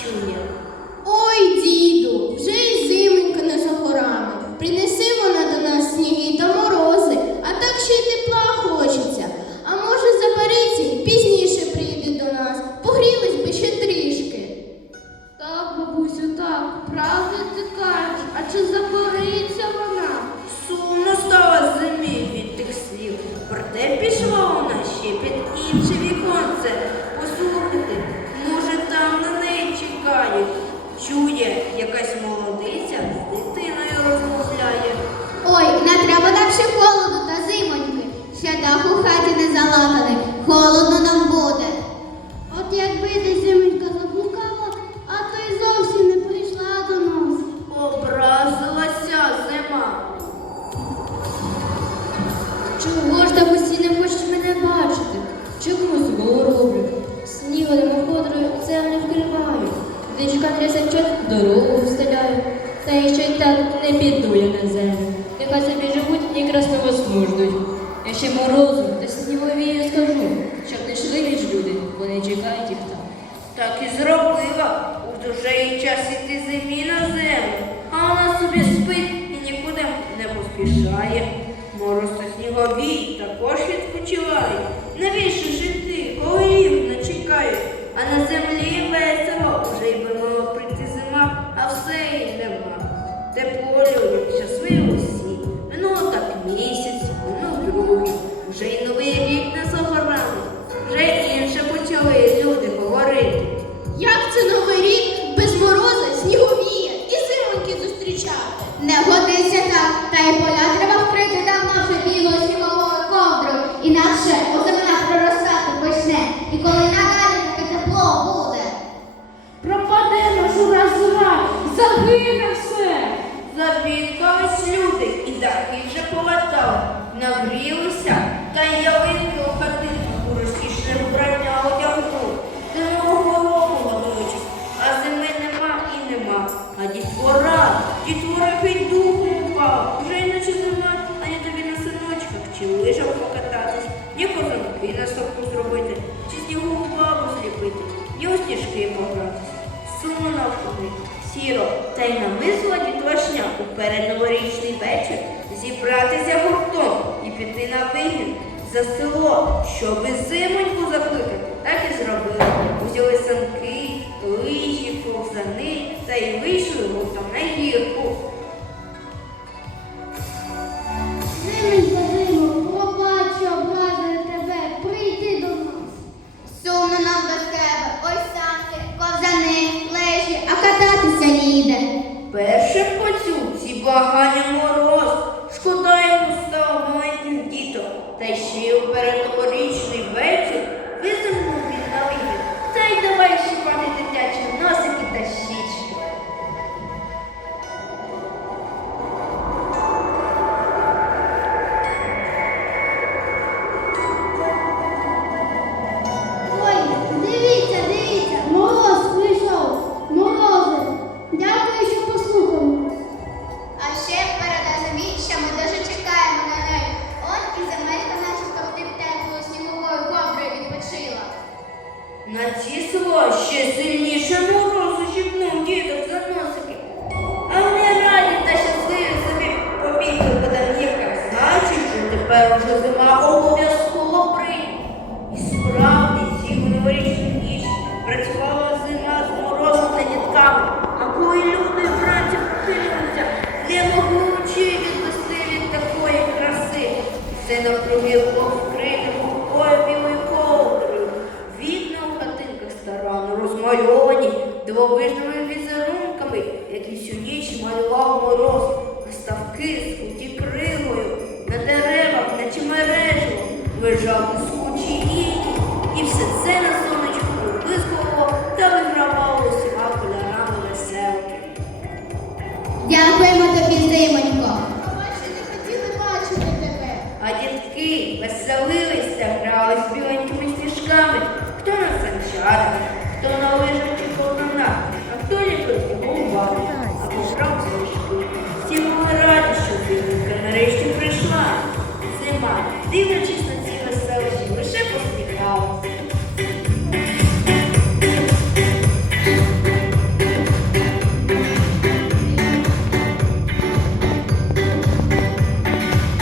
Junior. Чого ж так усі не хочуть мене бачити? Чому зло роблять? Снігом ходрою землю вкривають. Дичка трясечок дорогу встиляють. Та ще й так не піду я на землю. Нехай собі живуть і красиво смуждуть. Я ще морозу та сніговію скажу, щоб не йшли ліж люди, бо не чекають їх там. Так і зробила. Уже їй час іти зимі на землю, а вона собі спить і нікуди не поспішає. Мороз та також відпочиває. Навіщо жити, коли не чекають? А на землі весело, вже й мала прийти зима, а все й нема. Тепло любить щасливо нагрілися, та й ялинки у хатинку розкішне вбрання. До нового року годочок, а зими нема і нема. А дітвора, дітвора під духу упав. Вже й наче зима, ані тобі на синочках, чи лижах покататись, ні козанки на стопку зробити, чи снігову бабу зліпити, ні у сніжки погратись. Сумно навкруги, сіро, та й намисла дітвашня у передноворічний вечір зібратися гуртом і піти на вигін за село, щоби зимоньку закликати. Так і зробили. Взяли санки, лижі, ковзани та й вийшли гуртом на гірку. Зименька, зимо, пробач, що образили тебе, прийди до нас. Сумно нам без тебе, ось санки, ковзани, лежі, а кататися ніде. Першим почув ці багання мороз. Діток. Та На ці село ще сильніше морозу щипнув діток за носики. А вони раді та щасливі собі побігли по домівках. Значить, що тепер уже зима обов'язково прийде. І справді ці новорічні ніч працювала зима з морозом та дітками. А коли люди вранці прокинулися, не могли очі відвести від такої краси. Все навкруги розмальовані дивовижними візерунками, які всю ніч малював мороз, а ставки скуті кригою, на деревах, наче мережево, лежав блискучі іки, і все це на сонечку виблискувало та вигравало усіма кольорами веселки. Дякуємо тобі, зимонько. Бачите, не хотіли бачити тебе. А дітки веселилися, грали з біленькими сніжками, хто на санчатах, на